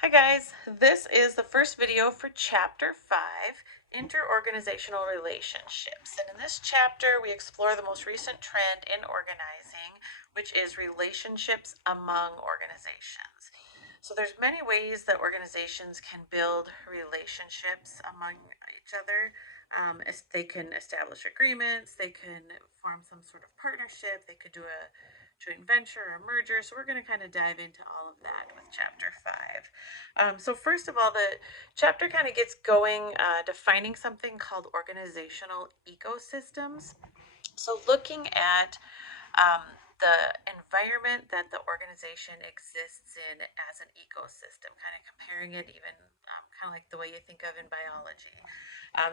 Hi guys, this is the first video for Chapter 5, Interorganizational Relationships. And in this chapter, we explore the most recent trend in organizing, which is relationships among organizations. So there's many ways that organizations can build relationships among each other. They can establish agreements, they can form some sort of partnership, they could do a joint venture or merger. So we're going to kind of dive into all of that with Chapter 5. So first of all, the chapter kind of gets going defining something called organizational ecosystems. So looking at um, the environment that the organization exists in as an ecosystem, kind of comparing it even kind of like the way you think of in biology.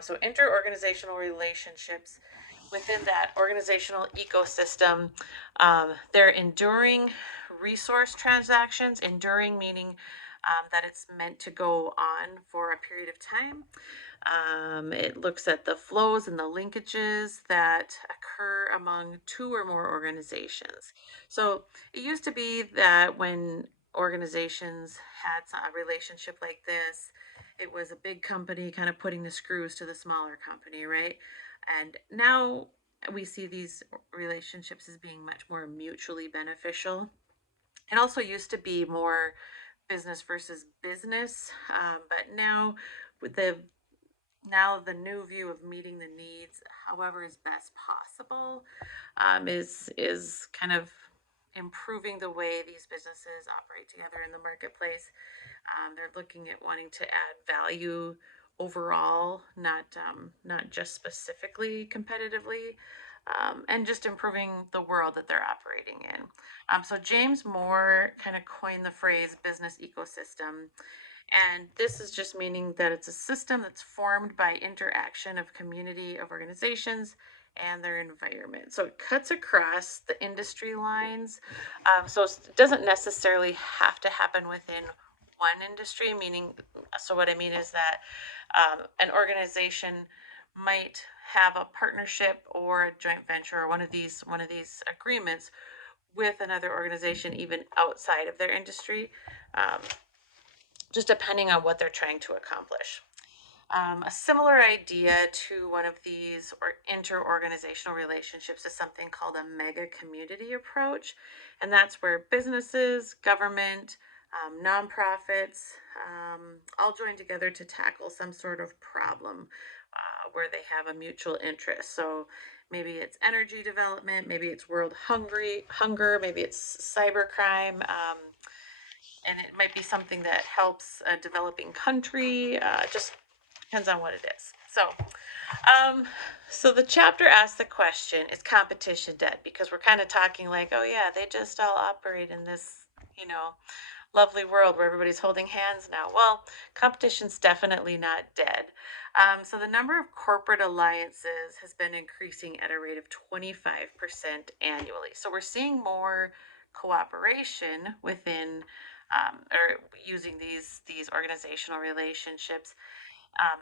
So interorganizational relationships within that organizational ecosystem, they're enduring resource transactions, enduring meaning that it's meant to go on for a period of time. It looks at the flows and the linkages that occur among two or more organizations. So it used to be that when organizations had a relationship like this, it was a big company kind of putting the screws to the smaller company, right? And now we see these relationships as being much more mutually beneficial. It also used to be more business versus business, but now with the new view of meeting the needs, however, is best possible, is kind of improving the way these businesses operate together in the marketplace. They're looking at wanting to add value overall, not just specifically competitively, and just improving the world that they're operating in. So James Moore kind of coined the phrase business ecosystem, and this is just meaning that it's a system that's formed by interaction of community of organizations and their environment. So it cuts across the industry lines. So it doesn't necessarily have to happen within one industry, meaning, so what I mean is that an organization might have a partnership or a joint venture or one of these agreements with another organization even outside of their industry, um, just depending on what they're trying to accomplish. A similar idea to one of these or interorganizational relationships is something called a mega community approach, and that's where businesses, government, nonprofits all join together to tackle some sort of problem where they have a mutual interest. So maybe it's energy development, maybe it's world hunger, maybe it's cybercrime. And it might be something that helps a developing country. Just depends on what it is. Um, so the chapter asks the question: is competition dead? Because we're kind of talking like, oh yeah, they just all operate in this, you know, lovely world where everybody's holding hands now. Well, competition's definitely not dead. So the number of corporate alliances has been increasing at a rate of 25% annually. So we're seeing more cooperation within or using these organizational relationships,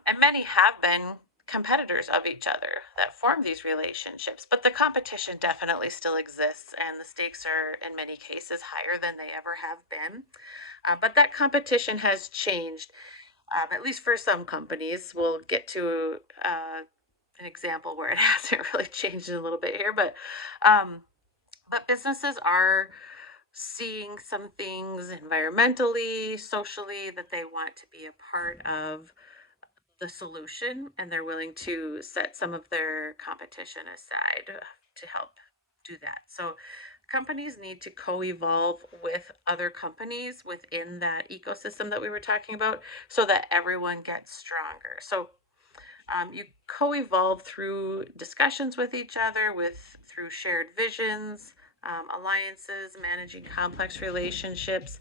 and many have been competitors of each other that form these relationships, but the competition definitely still exists, and the stakes are in many cases higher than they ever have been. But that competition has changed, at least for some companies. We'll get to an example where it hasn't really changed a little bit here, but businesses are seeing some things environmentally, socially, that they want to be a part of the solution, and they're willing to set some of their competition aside to help do that. So companies need to co-evolve with other companies within that ecosystem that we were talking about so that everyone gets stronger. So you co-evolve through discussions with each other, with through shared visions, alliances, managing complex relationships.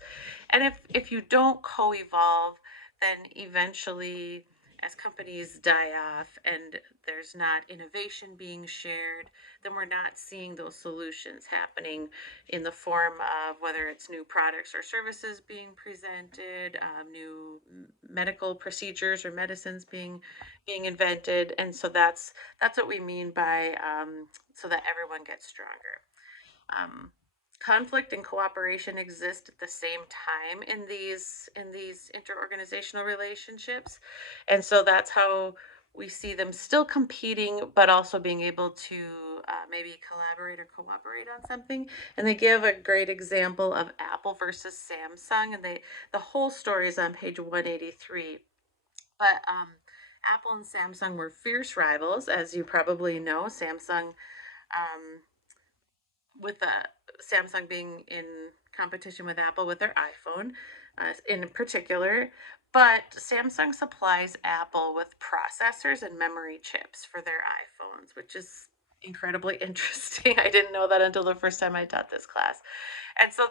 And if you don't co-evolve, then eventually, as companies die off and there's not innovation being shared, then we're not seeing those solutions happening in the form of whether it's new products or services being presented, new medical procedures or medicines being invented. And so that's what we mean by so that everyone gets stronger. Um, conflict and cooperation exist at the same time in these interorganizational relationships, and so that's how we see them still competing, but also being able to maybe collaborate or cooperate on something. And they give a great example of Apple versus Samsung, and the whole story is on page 183. But Apple and Samsung were fierce rivals, as you probably know. Um, with Samsung being in competition with Apple with their iPhone, in particular. But Samsung supplies Apple with processors and memory chips for their iPhones, which is incredibly interesting. I didn't know that until the first time I taught this class. And so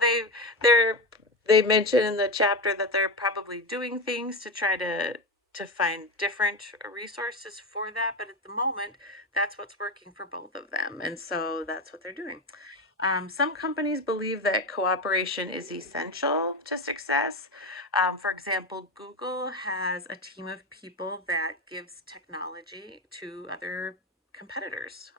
they're they mention in the chapter that they're probably doing things to try to find different resources for that, but at the moment that's what's working for both of them, and so that's what they're doing. Some companies believe that cooperation is essential to success. For example, Google has a team of people that gives technology to other competitors.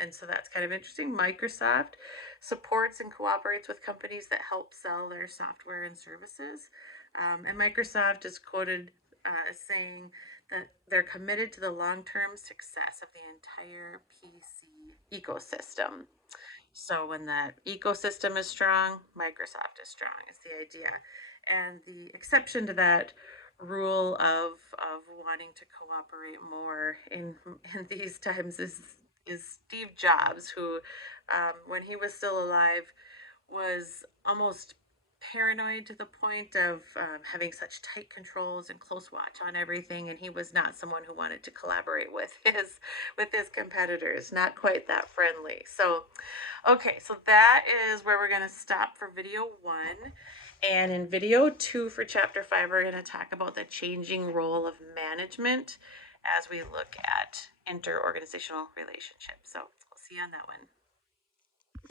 And so that's kind of interesting. Microsoft supports and cooperates with companies that help sell their software and services. And Microsoft is quoted as saying that they're committed to the long term success of the entire PC ecosystem. So when that ecosystem is strong, Microsoft is strong, is the idea. And the exception to that rule of wanting to cooperate more in these times is Steve Jobs, who, when he was still alive, was almost paranoid to the point of having such tight controls and close watch on everything, and he was not someone who wanted to collaborate with his competitors. Not quite that friendly. So okay, so that is where we're going to stop for video 1. And in video 2 for chapter 5, we're going to talk about the changing role of management as we look at interorganizational relationships. So we'll see you on that one.